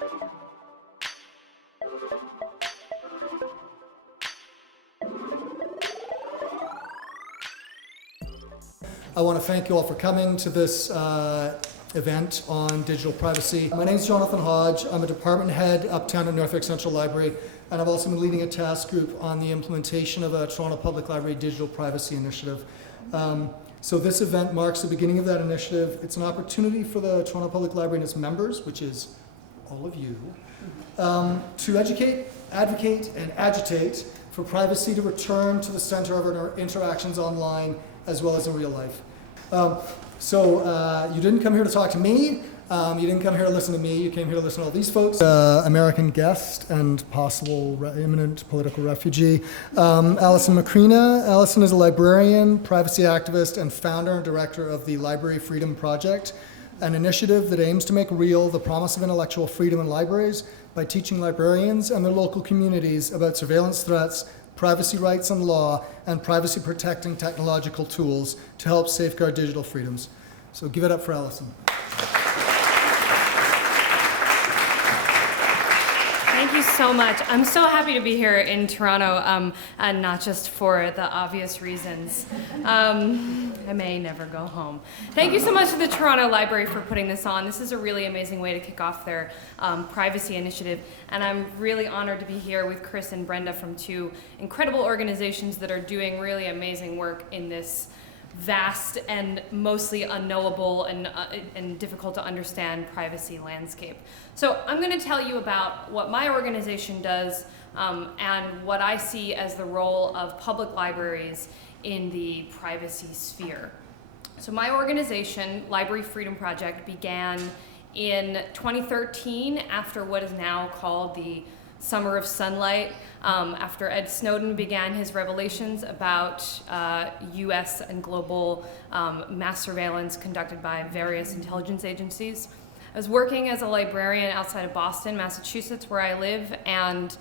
I want to thank you all for coming to this event on digital privacy. My name is Jonathan Hodge. I'm a department head uptown at Norfolk Central Library, and I've also been leading a task group on the implementation of a Toronto Public Library digital privacy initiative. So this event marks the beginning of that initiative. It's an opportunity for the Toronto Public Library and its members, which is all of you, to educate, advocate, and agitate for privacy to return to the center of our interactions online as well as in real life. So you didn't come here to talk to me, you didn't come here to listen to me, you came here to listen to all these folks. American guest and possible imminent political refugee, Alison Macrina. Alison is a librarian, privacy activist, and founder and director of the Library Freedom Project, an initiative that aims to make real the promise of intellectual freedom in libraries by teaching librarians and their local communities about surveillance threats, privacy rights and law, and privacy-protecting technological tools to help safeguard digital freedoms. So give it up for Alison. Thank you so much. I'm so happy to be here in Toronto, and not just for the obvious reasons. I may never go home. Thank you so much to the Toronto Library for putting this on. This is a really amazing way to kick off their privacy initiative, and I'm really honored to be here with Chris and Brenda from two incredible organizations that are doing really amazing work in this vast and mostly unknowable and difficult to understand privacy landscape. So I'm going to tell you about what my organization does and what I see as the role of public libraries in the privacy sphere. So my organization, Library Freedom Project, began in 2013 after what is now called the Summer of Sunlight, after Ed Snowden began his revelations about US and global mass surveillance conducted by various intelligence agencies. I was working as a librarian outside of Boston, Massachusetts, where I live, and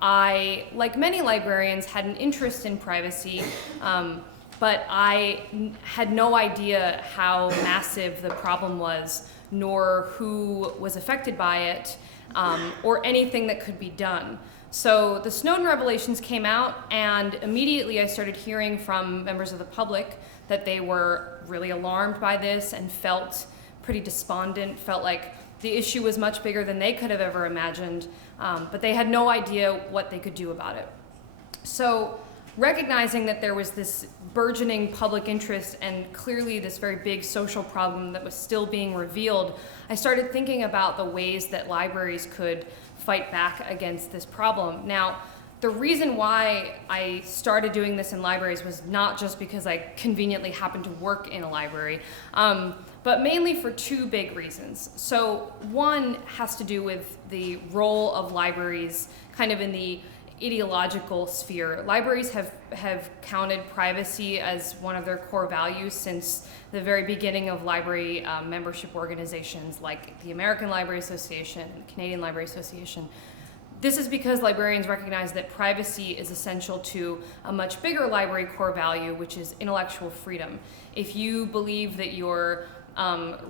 I, like many librarians, had an interest in privacy, but I had no idea how massive the problem was, nor who was affected by it, or anything that could be done. So the Snowden revelations came out, and immediately I started hearing from members of the public that they were really alarmed by this and felt pretty despondent, felt like the issue was much bigger than they could have ever imagined, but they had no idea what they could do about it. So recognizing that there was this burgeoning public interest and clearly this very big social problem that was still being revealed, I started thinking about the ways that libraries could fight back against this problem. Now, the reason why I started doing this in libraries was not just because I conveniently happened to work in a library, but mainly for two big reasons. So one has to do with the role of libraries kind of in the ideological sphere. Libraries have counted privacy as one of their core values since the very beginning of library membership organizations like the American Library Association and the Canadian Library Association. This is because librarians recognize that privacy is essential to a much bigger library core value, which is intellectual freedom. If you believe that your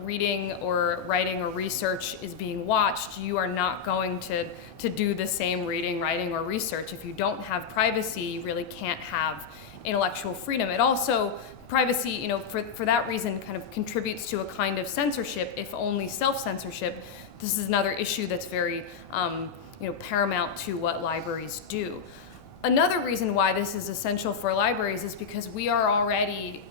reading or writing or research is being watched, you are not going to do the same reading, writing, or research. If you don't have privacy, you really can't have intellectual freedom. It also, privacy, for that reason, kind of contributes to a kind of censorship, if only self-censorship. This is another issue that's very paramount to what libraries do. Another reason why this is essential for libraries is because we are already,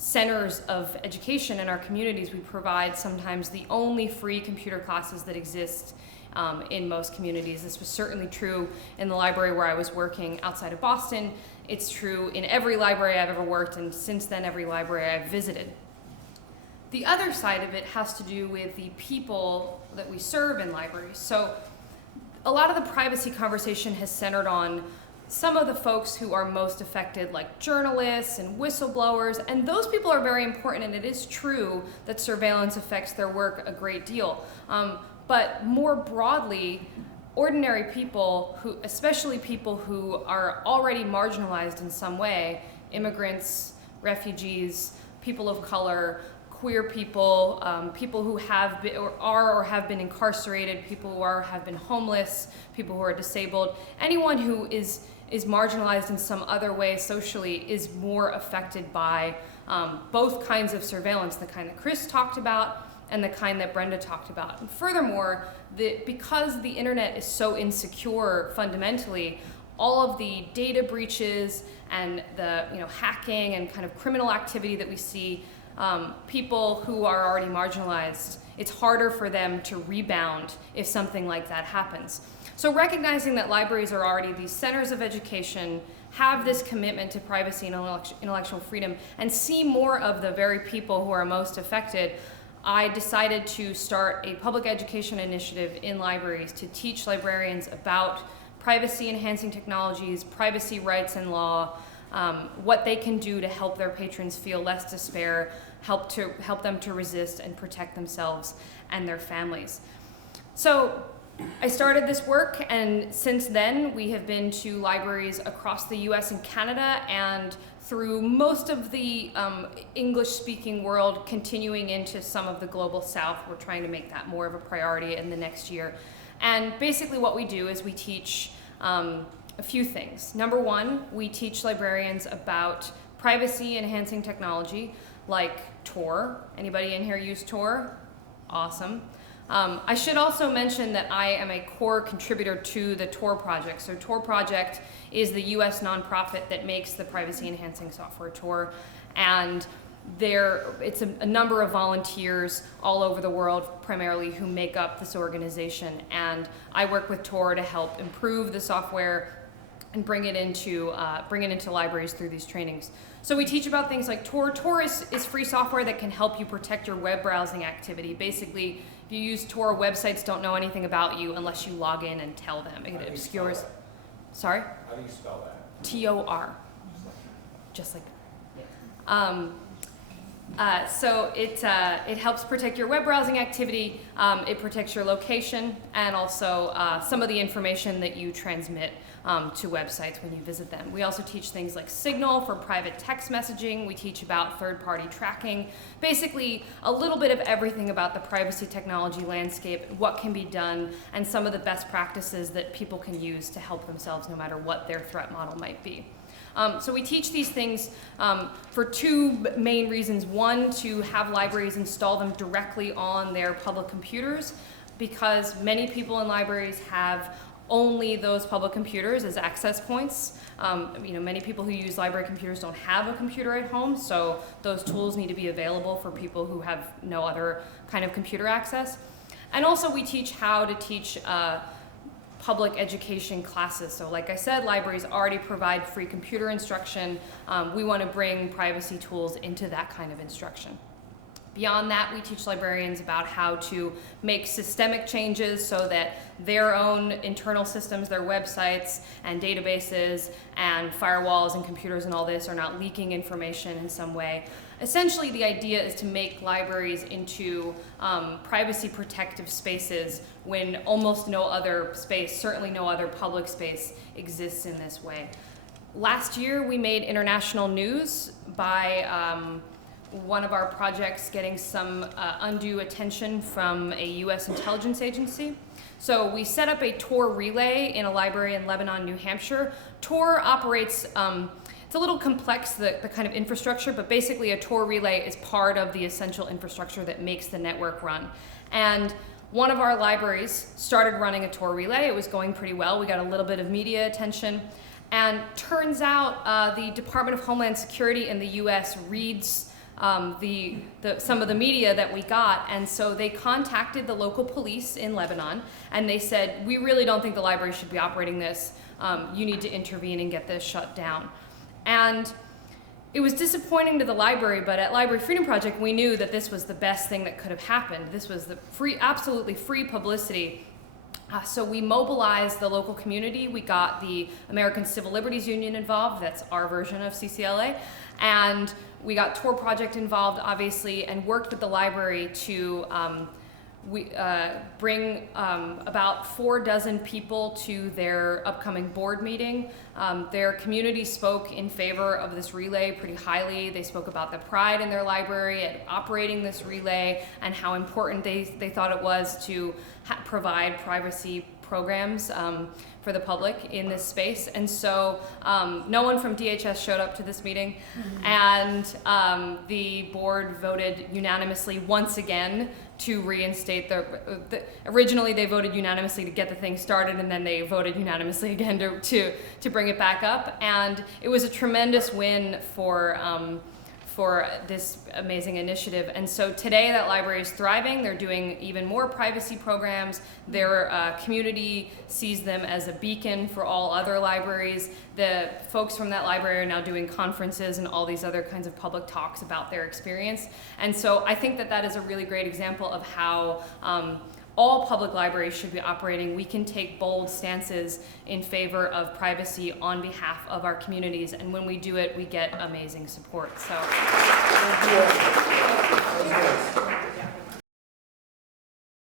centers of education in our communities. We provide sometimes the only free computer classes that exist in most communities. This was certainly true in the library where I was working outside of Boston. It's true in every library I've ever worked, and since then every library I've visited. The other side of it has to do with the people that we serve in libraries. So a lot of the privacy conversation has centered on some of the folks who are most affected, like journalists and whistleblowers, and those people are very important, and it is true that surveillance affects their work a great deal. But more broadly, ordinary people, especially people who are already marginalized in some way, immigrants, refugees, people of color, queer people, people who have been, or have been incarcerated, people who have been homeless, people who are disabled, anyone who is marginalized in some other way socially is more affected by both kinds of surveillance, the kind that Chris talked about and the kind that Brenda talked about. And furthermore, because the internet is so insecure fundamentally, all of the data breaches and the hacking and kind of criminal activity that we see, people who are already marginalized, it's harder for them to rebound if something like that happens. So recognizing that libraries are already these centers of education, have this commitment to privacy and intellectual freedom, and see more of the very people who are most affected, I decided to start a public education initiative in libraries to teach librarians about privacy-enhancing technologies, privacy rights and law, what they can do to help their patrons feel less despair, help them to resist and protect themselves and their families. So I started this work, and since then we have been to libraries across the US and Canada and through most of the English-speaking world, continuing into some of the global south. We're trying to make that more of a priority in the next year. And basically what we do is we teach a few things. Number one, we teach librarians about privacy-enhancing technology like Tor. Anybody in here use Tor? Awesome. I should also mention that I am a core contributor to the Tor Project. So Tor Project is the US nonprofit that makes the privacy-enhancing software Tor. And it's a number of volunteers all over the world, primarily, who make up this organization. And I work with Tor to help improve the software and bring it into libraries through these trainings. So we teach about things like Tor. Tor is free software that can help you protect your web browsing activity. Basically, if you use Tor, websites don't know anything about you unless you log in and tell them. It obscures. Sorry? How do you spell that? T-O-R. Just like so it helps protect your web browsing activity, it protects your location, and also some of the information that you transmit to websites when you visit them. We also teach things like Signal for private text messaging. We teach about third-party tracking. Basically, a little bit of everything about the privacy technology landscape, what can be done, and some of the best practices that people can use to help themselves no matter what their threat model might be. So we teach these things for two main reasons. One, to have libraries install them directly on their public computers, because many people in libraries have only those public computers as access points. Many people who use library computers don't have a computer at home, so those tools need to be available for people who have no other kind of computer access. And also we teach how to teach public education classes. So like I said, libraries already provide free computer instruction. We want to bring privacy tools into that kind of instruction. Beyond that, we teach librarians about how to make systemic changes so that their own internal systems, their websites and databases and firewalls and computers and all this are not leaking information in some way. Essentially, the idea is to make libraries into privacy protective spaces when almost no other space, certainly no other public space, exists in this way. Last year, we made international news by one of our projects getting some undue attention from a US intelligence agency. So we set up a Tor relay in a library in Lebanon, New Hampshire. Tor operates, it's a little complex, the kind of infrastructure, but basically a Tor relay is part of the essential infrastructure that makes the network run. And one of our libraries started running a Tor relay. It was going pretty well. We got a little bit of media attention. And turns out the Department of Homeland Security in the US reads some of the media that we got, and so they contacted the local police in Lebanon, and they said, we really don't think the library should be operating this. You need to intervene and get this shut down. And it was disappointing to the library, but at Library Freedom Project, we knew that this was the best thing that could have happened. This was the absolutely free publicity. So we mobilized the local community. We got the American Civil Liberties Union involved. That's our version of CCLA. And we got Tor Project involved, obviously, and worked with the library to we bring about 4 dozen people to their upcoming board meeting. Their community spoke in favor of this relay pretty highly. They spoke about the pride in their library at operating this relay and how important they thought it was to provide privacy programs for the public in this space. And so no one from DHS showed up to this meeting, and the board voted unanimously once again to reinstate originally they voted unanimously to get the thing started, and then they voted unanimously again to bring it back up. And it was a tremendous win for this amazing initiative. And so today that library is thriving. They're doing even more privacy programs. Their community sees them as a beacon for all other libraries. The folks from that library are now doing conferences and all these other kinds of public talks about their experience. And so I think that is a really great example of how all public libraries should be operating. We can take bold stances in favor of privacy on behalf of our communities, and when we do it, we get amazing support. So.